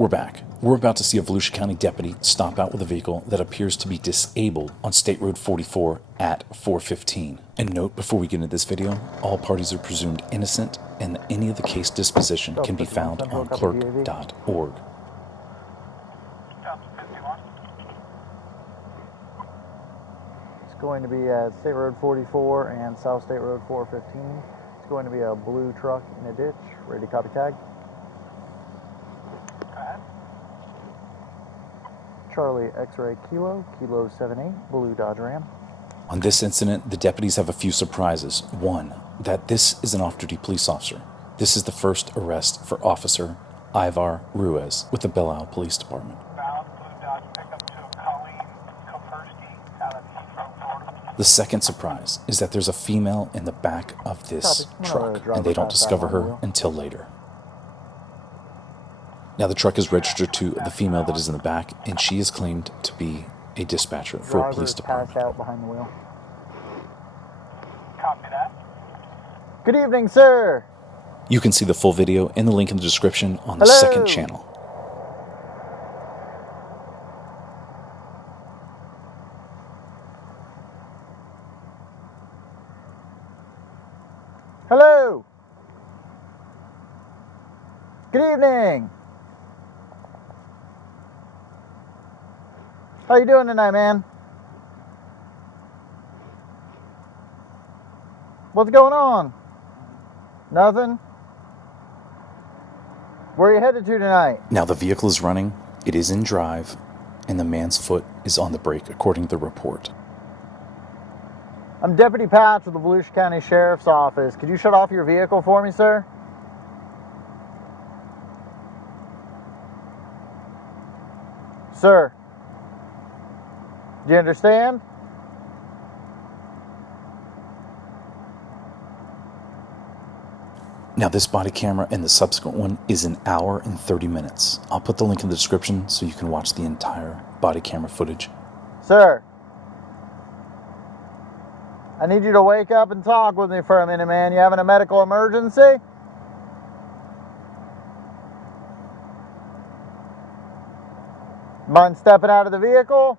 We're back. We're about to see a Volusia County deputy stop out with a vehicle that appears to be disabled on State Road 44 at 4:15. And note, before we get into this video, all parties are presumed innocent and any of the case disposition can be found on clerk.org. It's going to be at State Road 44 and South State Road 415. It's going to be a blue truck in a ditch, ready to copy tag. Charlie X-ray Kilo 78, blue Dodge Ram. On this incident, the deputies have a few surprises. One, that this is an off-duty police officer. This is the first arrest for Officer Ivar Ruiz with the Belle Isle Police Department. The second surprise is that there's a female in the back of this truck, and they don't discover her until later. Now, the truck is registered to the female that is in the back, and she is claimed to be a dispatcher for a police department. Passed out behind the wheel. Copy that. Good evening, sir. You can see the full video in the link in the description on the second channel. Hello. Good evening. How you doing tonight, man? What's going on? Nothing? Where are you headed to tonight? Now, the vehicle is running, it is in drive, and the man's foot is on the brake, according to the report. I'm Deputy Patch with the Volusia County Sheriff's Office. Could you shut off your vehicle for me, sir? Sir, do you understand? Now, this body camera and the subsequent one is an hour and 30 minutes. I'll put the link in the description so you can watch the entire body camera footage. Sir, I need you to wake up and talk with me for a minute, man. You having a medical emergency? Mind stepping out of the vehicle?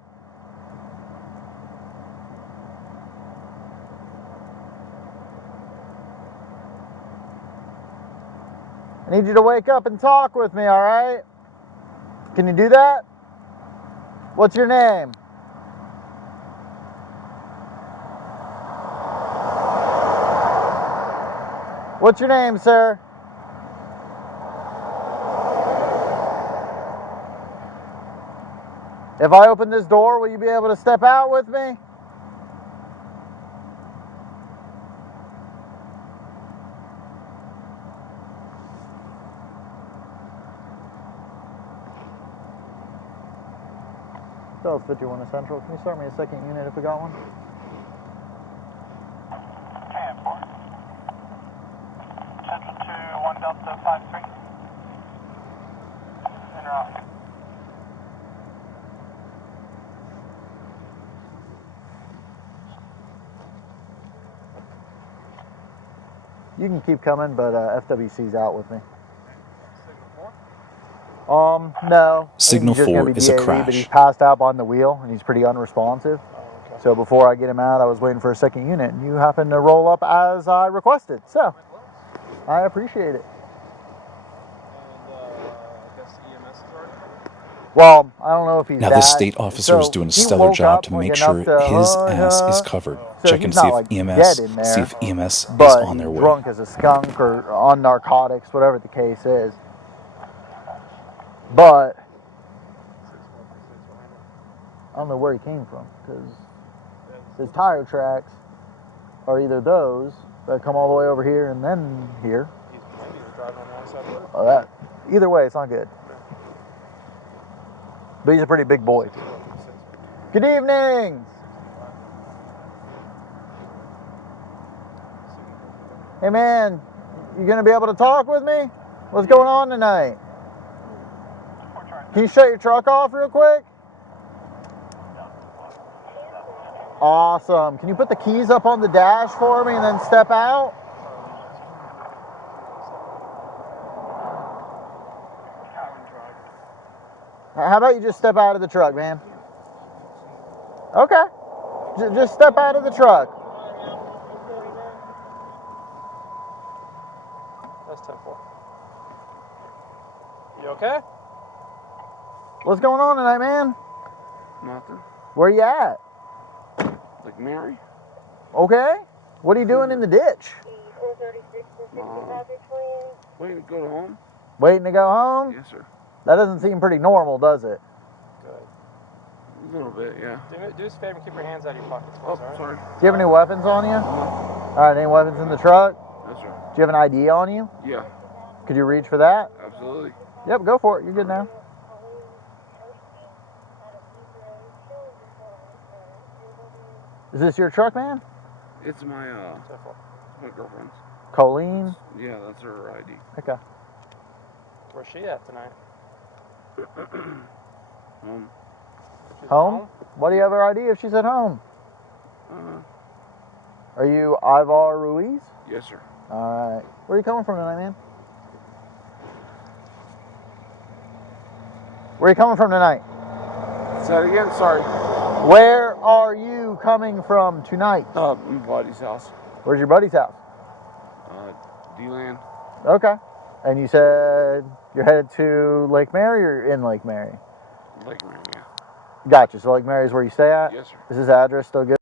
I need you to wake up and talk with me, all right? Can you do that? What's your name? What's your name, sir? If I open this door, will you be able to step out with me? Dallas 51 Central. Can you start me a second unit if we got one? Central to 1 Delta 53. Interrupt. You can keep coming, but FWC's out with me. No. Signal 4 is a crash. But he's passed out on the wheel, and he's pretty unresponsive. Oh, okay. So before I get him out, I was waiting for a second unit, and you happened to roll up as I requested. So, I appreciate it. And I guess EMS is already coming? Well, I don't know if he's Now, this state officer is doing a stellar job to make sure his ass is covered. Checking to see if EMS, see if EMS is on their way. Drunk as a skunk or on narcotics, whatever the case is. But I don't know where he came from, because his tire tracks are either those that come all the way over here and then here. He's maybe driving on the wrong side of the road. Oh, that. Either way, it's not good. But he's a pretty big boy. Good evening. Hey man, you gonna be able to talk with me? What's going on tonight? Can you shut your truck off real quick? Awesome. Can you put the keys up on the dash for me and then step out? How about you just step out of the truck, man? Okay. Just step out of the truck. That's 10-4. You okay? What's going on tonight, man? Nothing. Where you at? Like Mary? Okay. What are you doing in the ditch? Waiting to go home? Waiting to go home? Yes, sir. That doesn't seem pretty normal, does it? Good. A little bit, yeah. Do us a favor and keep your hands out of your pockets, Oh, please, all right? sorry. Do you have any weapons on you? No. All right, any weapons in the truck? Yes, sir. Do you have an ID on you? Yeah, Could you reach for that? absolutely. Yep, go for it. You're good now. Is this your truck, man? It's my 10-4. my girlfriend's. Colleen? Yeah, that's her ID. Okay. Where's she at tonight? She's Home? Why do you have her ID if she's at home? Uh, Are you Ivar Ruiz? yes, sir. All right. Where are you coming from tonight, man? Where are you coming from tonight? Say that again, sorry. Where are you coming from tonight? My buddy's house. Where's your buddy's house? D-Land. Okay. And you said you're headed to Lake Mary or in Lake Mary? Lake Mary, yeah. Gotcha. So Lake Mary is where you stay at? Yes, sir. Is this address still good?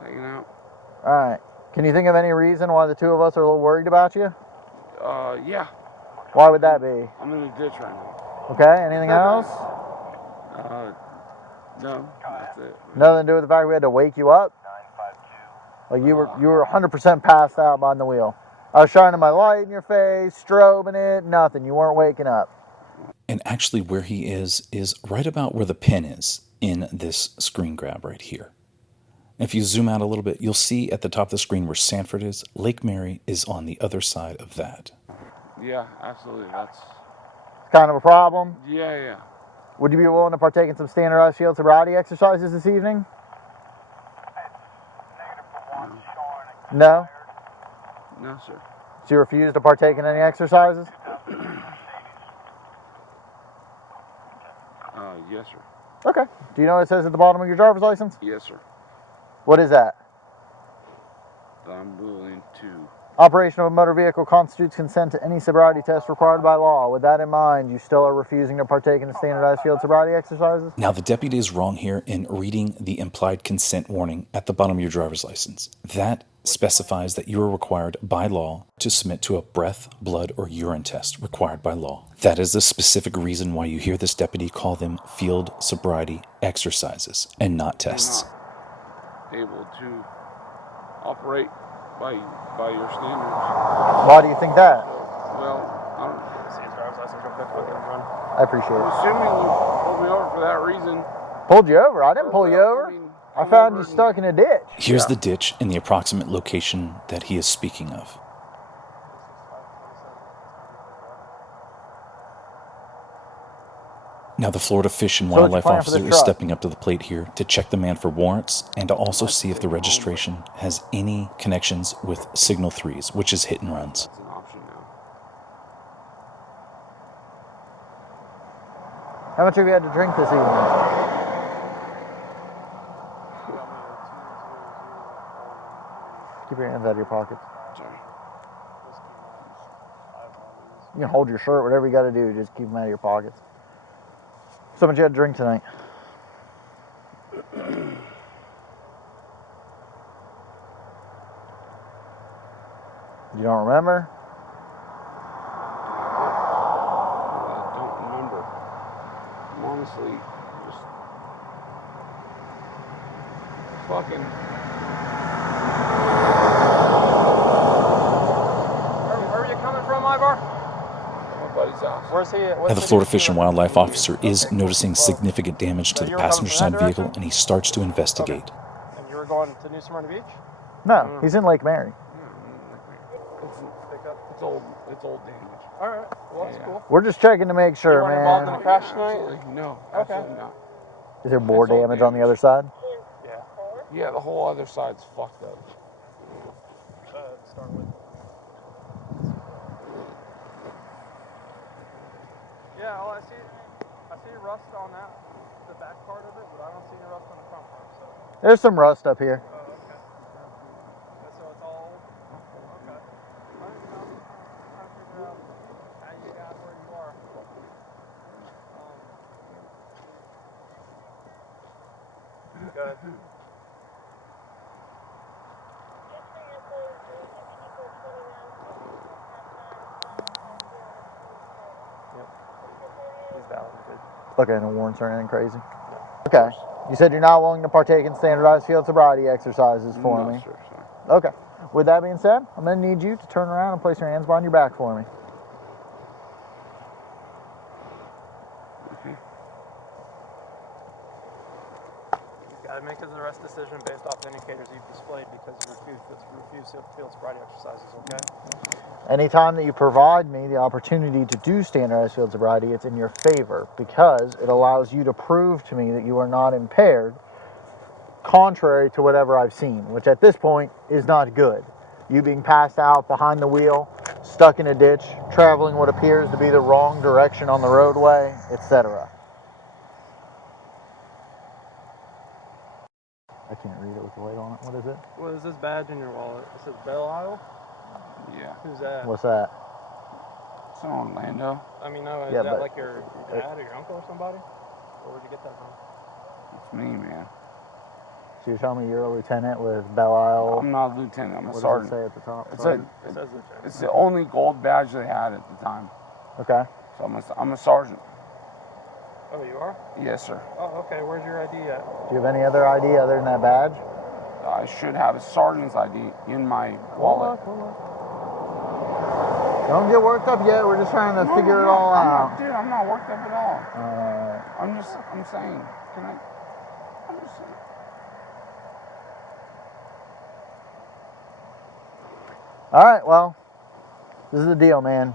Hanging out. All right. Can you think of any reason why the two of us are a little worried about you? Yeah. Why would that be? I'm in the ditch right now. Okay. Anything else? No, that's it. Nothing to do with the fact we had to wake you up? Like you were 100% passed out behind the wheel. I was shining my light in your face, strobing it, nothing. You weren't waking up. And actually where he is right about where the pin is in this screen grab right here. If you zoom out a little bit, you'll see at the top of the screen where Sanford is. Lake Mary is on the other side of that. Yeah, absolutely. That's... Kind of a problem. Yeah. Would you be willing to partake in some standardized field sobriety exercises this evening? No? No, sir. So you refuse to partake in any exercises? Yes, sir. Okay. Do you know what it says at the bottom of your driver's license? Yes, sir. What is that? I'm willing to... Operation of a motor vehicle constitutes consent to any sobriety test required by law. With that in mind, you still are refusing to partake in standardized field sobriety exercises? Now, the deputy is wrong here in reading the implied consent warning at the bottom of your driver's license. That specifies that you are required by law to submit to a breath, blood, or urine test required by law. That is the specific reason why you hear this deputy call them field sobriety exercises and not tests. Not able to operate by your standards. Why do you think that? Well, I don't... See his driver's license real quick. I'll get him run. I appreciate I'm it. assuming you pulled me over for that reason. Pulled you over? I didn't pull you over. I found you stuck in a ditch. Here's the ditch and the approximate location that he is speaking of. Now, the Florida Fish and So what'd you Wildlife plan for the officer is truck? stepping up to the plate here to check the man for warrants and to also see if the registration has any connections with Signal 3s, which is hit and runs. That's an option now. How much have you had to drink this evening? Keep your hands out of your pockets. Sorry. You can hold your shirt, whatever you got to do, just keep them out of your pockets. So much you had to drink tonight? You don't remember? I don't remember. I'm honestly just fucking... Where are you coming from, Ivar? My buddy's house. Where's he at? Now, the Florida Fish and Wildlife officer is noticing significant damage to the passenger side vehicle, and he starts to investigate. And you were going to New Smyrna Beach? No, he's in Lake Mary. It's old damage. All right. Well, that's cool. We're just checking to make sure, You weren't involved in man. a crash tonight? Absolutely. No, Okay. absolutely not. Is there more It's all damage on the other side? Yeah. Yeah, the whole other side's fucked up. To start with. Yeah, well, I see rust on the back part of it, but I don't see any rust on the front part. So. There's some rust up here. Oh, okay. So it's all okay. I'm trying to figure out how you got where you are. Good. Yep. He's validated. Okay, no warrants or anything crazy? Okay. You said you're not willing to partake in standardized field sobriety exercises for me. Sir. Okay. With that being said, I'm going to need you to turn around and place your hands behind your back for me. You've got to make his arrest decision based off the indicators you've displayed because you refuse field sobriety exercises, okay? Anytime that you provide me the opportunity to do standardized field sobriety, it's in your favor because it allows you to prove to me that you are not impaired, contrary to whatever I've seen, which at this point is not good. You being passed out behind the wheel, stuck in a ditch, traveling what appears to be the wrong direction on the roadway, etc. I can't read it with the light on it. What is it? What is this badge in your wallet? It says Belle Isle? Yeah. Who's that? What's that? It's in Orlando. I mean, no, is Yeah, that but- like your dad or your uncle or somebody? Or where'd you get that from? It's me, man. So you're telling me you're a lieutenant with Belle Isle? I'm not a lieutenant. I'm a What does it sergeant. say at the top? It's It says lieutenant. It's the only gold badge they had at the time. Okay. So I'm a sergeant. Oh, you are? Yes, sir. Oh, okay. Where's your ID at? Do you have any other ID other than that badge? I should have a sergeant's ID in my wallet. Don't get worked up yet. We're just trying to figure it all out. Dude, I'm not worked up at all. Alright. I'm saying, I'm just saying. Alright, well, this is the deal, man.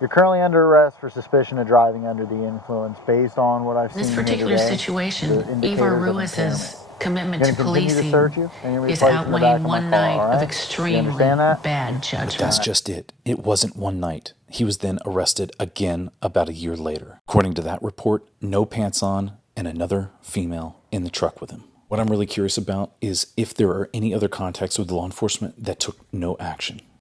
You're currently under arrest for suspicion of driving under the influence based on what I've seen In this here particular today, situation, the indicators Ivar of Ruiz's impairment. commitment I'm to gonna continue to policing search you, and you're gonna be is placed in the back outweighing of my one car, night all right? of You extremely understand that? bad But judgment. that's just it. It wasn't one night. He was then arrested again about a year later. According to that report, no pants on and another female in the truck with him. What I'm really curious about is if there are any other contacts with law enforcement that took no action.